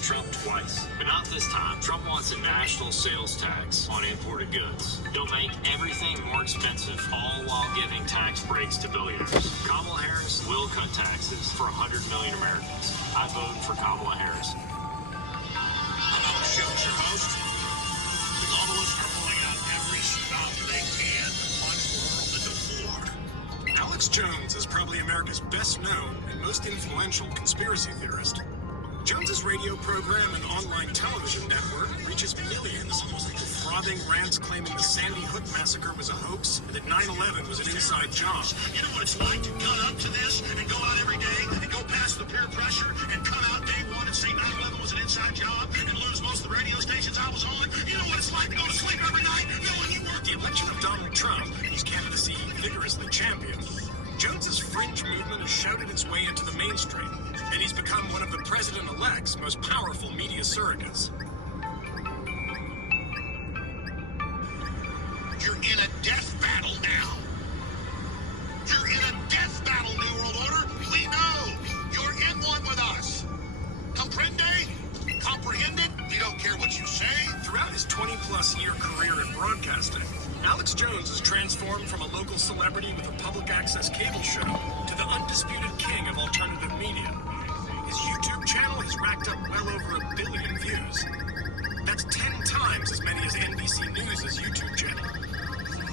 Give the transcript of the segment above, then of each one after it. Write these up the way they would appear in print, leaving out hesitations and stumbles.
for Trump twice, but not this time. Trump wants a national sales tax on imported goods. It'll make everything more expensive, all while giving tax breaks to billionaires. Kamala Harris will cut taxes for 100 million Americans. I vote for Kamala Harris. I'm Alex Jones, your host. The globalists are pulling out every stop they can to plunge the world into war. Alex Jones is probably America's best known and most influential conspiracy theorist. Jones's radio program and online television network reaches millions, frothing rants claiming the Sandy Hook massacre was a hoax and that 9/11 was an inside job. You know what it's like to gun up to this and go out every day and go past the peer pressure and come out day one and say 9/11 was an inside job and lose most of the radio stations I was on? You know what it's like to go to sleep every night knowing you worked. The election of Donald Trump, whose candidacy he vigorously championed, Jones's fringe movement has shouted its way into the mainstream, and he's become one of the president-elect's most powerful media surrogates. You're in a death battle now. You're in a death battle, New World Order. We know. You're in one with us. Comprende? Comprehend it? We don't care what you say. Throughout his 20-plus year career in broadcasting, Alex Jones has transformed from a local celebrity with a public access cable show to the undisputed king of alternative media. His YouTube channel has racked up well over 1 billion views. That's 10 times as many as NBC News' YouTube channel.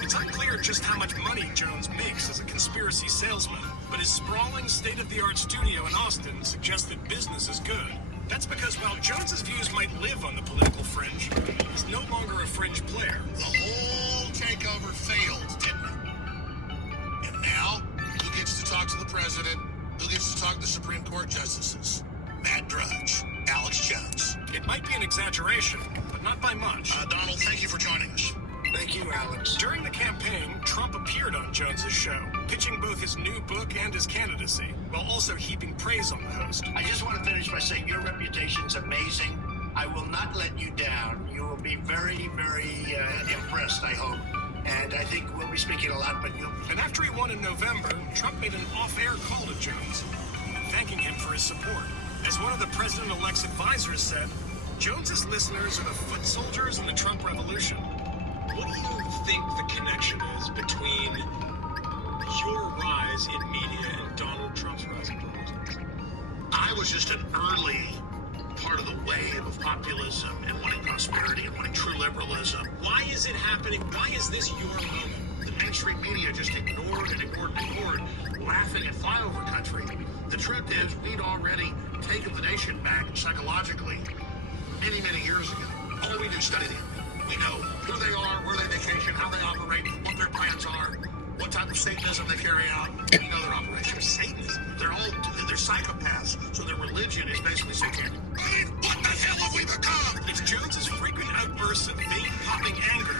It's unclear just how much money Jones makes as a conspiracy salesman, but his sprawling, state-of-the-art studio in Austin suggests that business is good. That's because while Jones's views might live on the political fringe, he's no longer a fringe player. The whole takeover failed, didn't it? And now, who gets to talk to the president? Who gets to talk to the Supreme Court justices? Matt Drudge, Alex Jones. It might be an exaggeration, but not by much. Donald, thank you for joining us. Thank you, Alex. During the campaign, Trump appeared on Jones's show, pitching both his new book and his candidacy, while also heaping praise on the host. I just want to finish by saying your reputation's amazing. I will not let you down. You will be very, very impressed, I hope. And I think we'll be speaking a lot, but you'll... And after he won in November, Trump made an off-air call to Jones, thanking him for his support. As one of the president-elect's advisors said, Jones's listeners are the foot soldiers in the Trump revolution. What do you think the connection is between your rise in media and Donald Trump's rise in politics? I was just an early part of the wave of populism and wanting prosperity and wanting true liberalism. Why is it happening? Why is this your moment? The mainstream media just ignored and ignored and ignored, laughing at flyover country. The truth is, we'd already taken the nation back psychologically many, many years ago. All we do is study them. We know who they are, where they vacation, how they operate, what their plans are, what type of Satanism they carry out. We know their operation. Satanism? They're psychopaths, so their religion is basically satanic. I mean, what the hell have we become? It's Jones's frequent outbursts of vein-popping anger,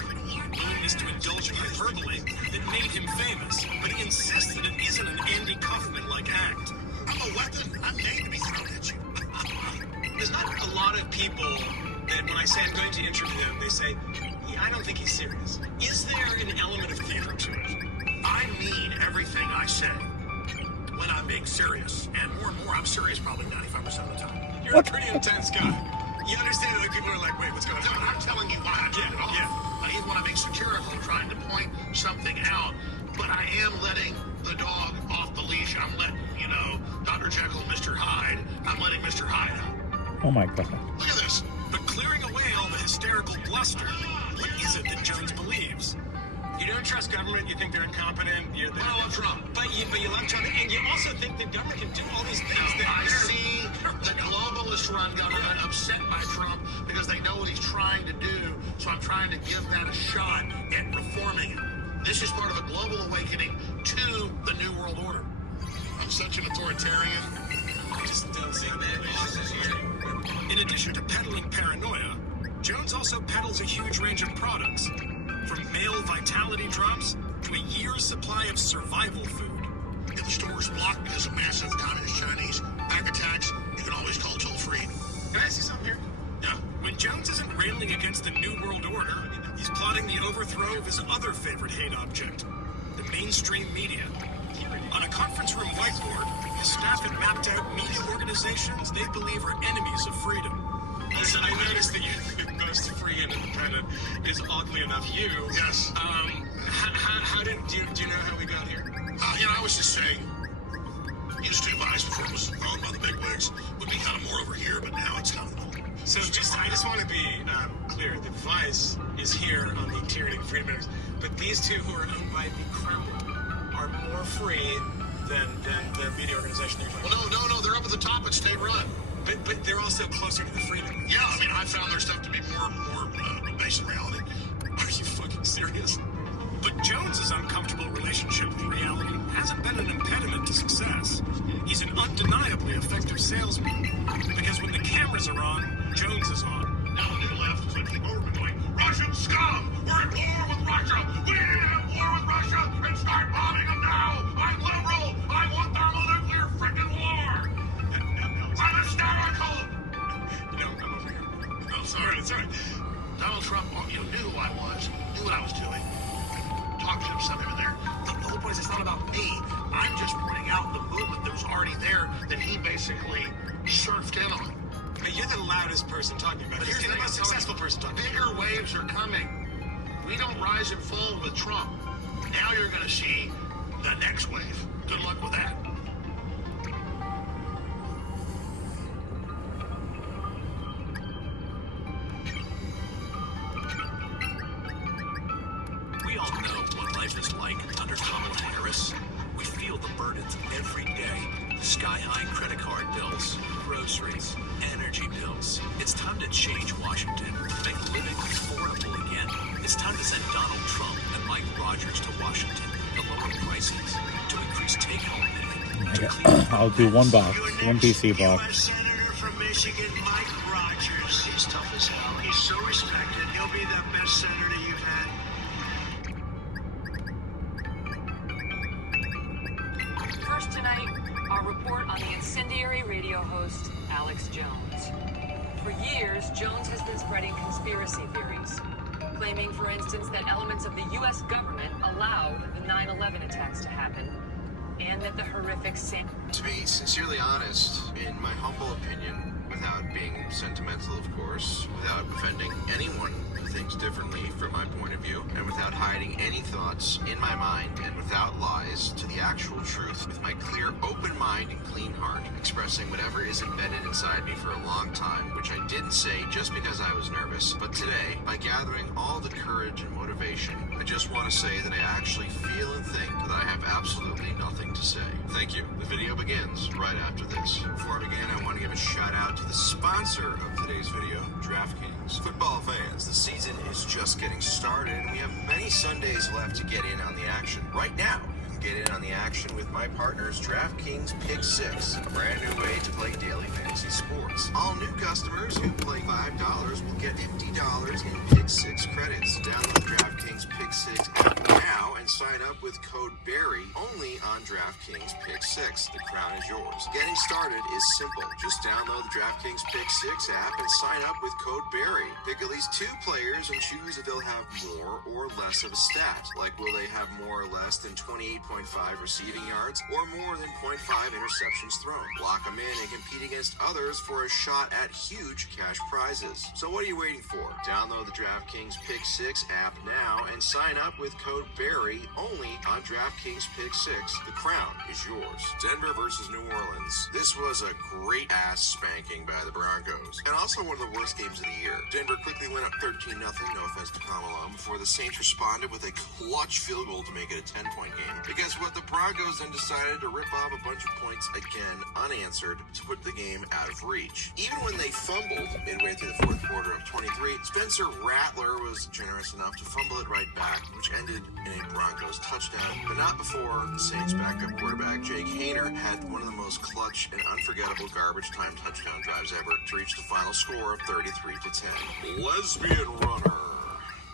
willingness to indulge in hyperbole, that made him famous. But he insists that it isn't an Andy Kaufman-like act. I'm a weapon. I'm made to be thrown at you. There's not a lot of people that when I say I'm going to interview him, they say, yeah, I don't think he's serious. Is there an element of theater to it? I mean everything I say when I'm being serious. And more, I'm serious probably 95% of the time. You're a pretty intense guy. You understand that people are like, wait, what's going on? No, I'm telling you why I did it off. Yeah. Even when I'm being satirical, trying to point something out, but I am letting the dog off the leash. I'm letting, Dr. Jekyll and Mr. Hyde, I'm letting Mr. Hyde out. Oh my God. Look at this. But clearing away all the hysterical bluster, what is it that Jones believes? You don't trust government, you think they're incompetent, I love Trump. But you love Trump, and you also think that government can do all these things that I see the globalist run government upset by Trump because they know what he's trying to do, so I'm trying to give that a shot at reforming it. This is part of a global awakening to the New World Order. I'm such an authoritarian. I just don't see that. In addition to peddling paranoia, Jones also peddles a huge range of products, from male vitality drops to a year's supply of survival food. If the store is blocked because of massive communist Chinese back attacks, you can always call toll-free. Can I see something here? No. When Jones isn't railing against the New World Order, he's plotting the overthrow of his other favorite hate object, the mainstream media. On a conference room whiteboard, his staff had mapped out media organizations they believe are enemies of freedom. Listen, I noticed that you're the most free and independent is oddly enough you. Yes. How do you know how we got here? I was just saying, used to Vice before it was owned by the big wigs would be kind of more over here, but now it's kind of So I just want to be clear that Vice is here on the tyranny of freedom members, but these two who are owned by the Crown are more free than the media organization you're talking about. Well, no, they're up at the top at state run. But they're also closer to the freedom. Yeah, I mean, I found their stuff to be more based in reality. Are you fucking serious? But Jones's uncomfortable relationship with reality hasn't been an impediment to success. He's an undeniably effective salesman. Because when the cameras are on, Jones is on. Now on the left, it's like people are going, Russian scum! We're at war with Russia! We need to have war with Russia and start bombing them now! I'm liberal! I want thermonuclear frickin' war! I'm hysterical! I'm over here. No, sorry, it's all right. Donald Trump, knew who I was, knew what I was doing. Talked to him some in there. The whole point is it's not about me. I'm just pointing out the movement that was already there that he basically surfed in on. Hey, you're the loudest person talking about it. You're the most successful person talking about it. Bigger waves are coming. We don't rise and fall with Trump. Now you're going to see the next wave. Good luck with that. We all know what life is like under Kamala Harris. We feel the burdens every day. Sky-high credit card bills, groceries, energy bills. It's time to change Washington, to make living affordable again. It's time to send Donald Trump and Mike Rogers to Washington to lower prices, to increase take-home pay. I'll do one box, one PC box. U.S. Senator from Michigan, Mike Rogers. He's tough as hell. He's so respected. He'll be the best senator you've had. First tonight, our report on the incendiary radio host, Alex Jones. For years, Jones has been spreading conspiracy theories, claiming, for instance, that elements of the U.S. government allowed the 9/11 attacks to happen, and that the horrific To be sincerely honest, in my humble opinion, without being sentimental, of course, without offending anyone who thinks differently from my point of view, and without hiding any thoughts in my mind, and without lies, to the actual truth, with my clear, open mind and clean heart, expressing whatever is embedded inside me for a long time, which I didn't say just because I was nervous, but today, by gathering all the courage and motivation, I just want to say that I actually feel and think that I have absolutely nothing to say. Thank you. The video begins right after this. Before I begin, I want to give a shout out to the sponsor of today's video, DraftKings. Football fans, the season is just getting started, and we have many Sundays left to get in on the action. Right now, you can get in on the action with my partners, DraftKings Pick 6, a brand new way to play daily fantasy sports. All new customers who play $5 will get $50 in Pick 6 credits. Download DraftKings Pick 6 app now and sign up with code BARRY only on DraftKings Pick 6. The crown is yours. Getting started is simple. Just download the DraftKings Pick 6 app and sign up with code BARRY. Pick at least 2 players and choose if they'll have more or less of a stat. Like, will they have more or less than 28.5 receiving yards or more than 0.5 interceptions thrown? Lock them in and compete against others for a shot at huge cash prizes. So what are you waiting for? Download the DraftKings Pick 6 app now and sign up with code BARRY only on DraftKings Pick 6. The crown is yours. Denver versus New Orleans. This was a great ass spanking by the Broncos, and also one of the worst games of the year. Denver quickly went up 13-0, no offense to Kamala, before the Saints responded with a clutch field goal to make it a 10-point game. But guess what? The Broncos then decided to rip off a bunch of points again, unanswered, to put the game out of reach. Even when they fumbled midway through the fourth quarter of 23, Spencer Rattler was generous enough to fumble it right back, which ended in a Broncos touchdown, but not before the Saints backup quarterback Jake Hayner had one of the most clutch and unforgettable garbage time touchdown drives ever to reach the final score of 33-10. Lesbian runner.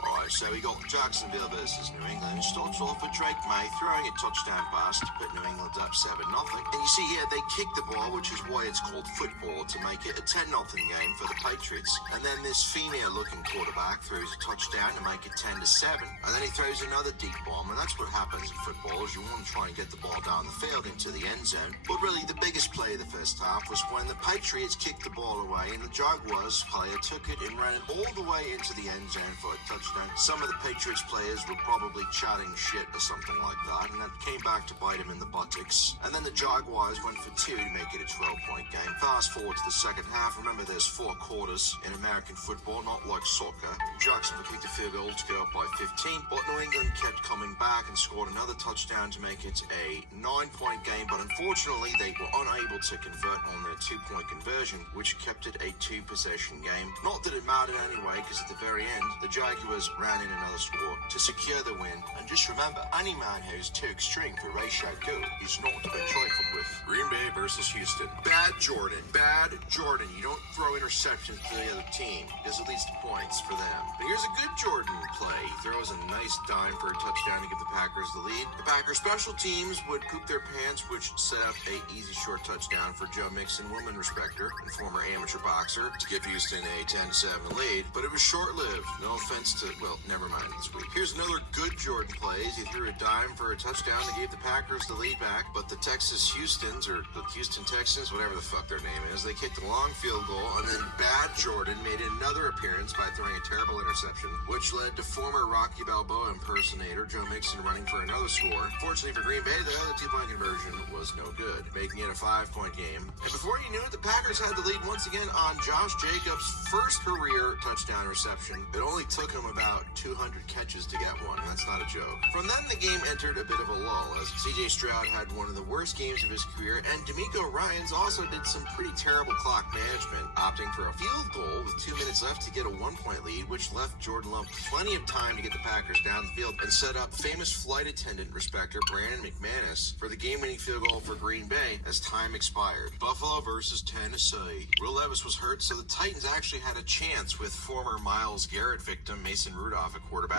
Oh, So we got Jacksonville versus New England. It starts off with Drake May throwing a touchdown pass to put New England up 7-0. And you see here, they kick the ball, which is why it's called football, to make it a 10-0 game for the Patriots. And then this female-looking quarterback throws a touchdown to make it 10-7. And then he throws another deep bomb, and that's what happens in football, is you want to try and get the ball down the field into the end zone. But really, the biggest play of the first half was when the Patriots kicked the ball away, and the Jaguars player took it and ran it all the way into the end zone for a touchdown. Some of the Patriots players were probably chatting shit or something like that, and that came back to bite him in the buttocks. And then the Jaguars went for 2 to make it a 12-point game. Fast forward to the second half. Remember, there's 4 quarters in American football, not like soccer. Jacksonville kicked a field goal to go up by 15, but New England kept coming back and scored another touchdown to make it a 9-point game. But unfortunately, they were unable to convert on their 2-point conversion, which kept it a 2-possession game. Not that it mattered anyway, because at the very end, the Jaguars ran in another score to secure the win. And just remember, any man who's too extreme for ratio good is not to be trifled with. Green Bay versus Houston. Bad Jordan. Bad Jordan. You don't throw interceptions to the other team. There's at least points for them. But here's a good Jordan play. He throws a nice dime for a touchdown to give the Packers the lead. The Packers special teams would poop their pants, which set up a easy short touchdown for Joe Mixon, woman respecter and former amateur boxer, to give Houston a 10-7 lead. But it was short-lived. No offense to, well, never mind this week. Here's another good Jordan plays. He threw a dime for a touchdown to give the Packers the lead back, but the Texas Houstons, or the Houston Texans, whatever the fuck their name is, they kicked a long field goal, and then bad Jordan made another appearance by throwing a terrible interception, which led to former Rocky Balboa impersonator Joe Mixon running for another score. Fortunately for Green Bay, the other 2-point conversion was no good, making it a 5-point game. And before you knew it, the Packers had the lead once again on Josh Jacobs' first career touchdown reception. It only took him about 200 catches to get one, and that's not a joke. From then, the game entered a bit of a lull, as C.J. Stroud had one of the worst games of his career, and D'Amico Ryans also did some pretty terrible clock management, opting for a field goal with 2 minutes left to get a 1-point lead, which left Jordan Love plenty of time to get the Packers down the field and set up famous flight attendant respecter Brandon McManus for the game-winning field goal for Green Bay as time expired. Buffalo versus Tennessee. Will Levis was hurt, so the Titans actually had a chance with former Myles Garrett victim Mason Rudolph at quarterback.